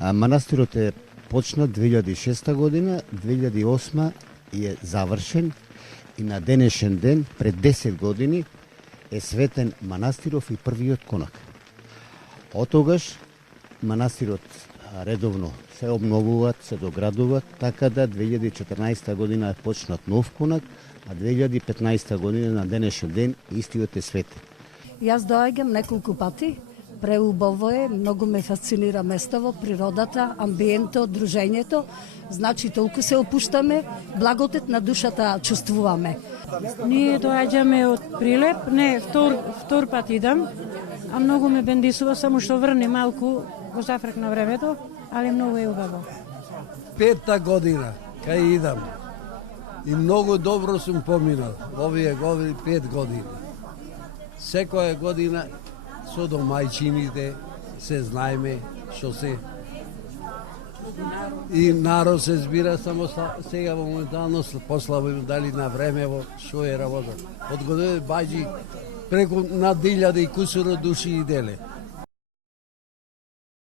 Манастирот е почнат 2006 година, 2008 е завршен и на денешен ден, пред 10 години, е светен манастиров и првиот конак. Од тогаш манастирот редовно се обновуваат, се доградуваат, така да 2014 година е почнат нов конак, а 2015 година на денешен ден истиот е светен. Јас доаѓам неколку пати, преубаво е, многу ме фасцинира местово, природата, амбиентот, дружењето, значи толку се опуштаме, благотет на душата чувствуваме. Ние доаѓаме од Прилеп, не, втор пат идам, а многу ме бендисува, само што врне малку, го зафрак на времето, али многу е убаво. 5-та година, кај идам. И многу добро сум поминал, овие 5 години. Секоја година со домајчините се знаеме што се. И народ се збира, само сега моментално послабимо дали на времево што е работа. Од година бајджи преку над 1000 и кусуро души иделе.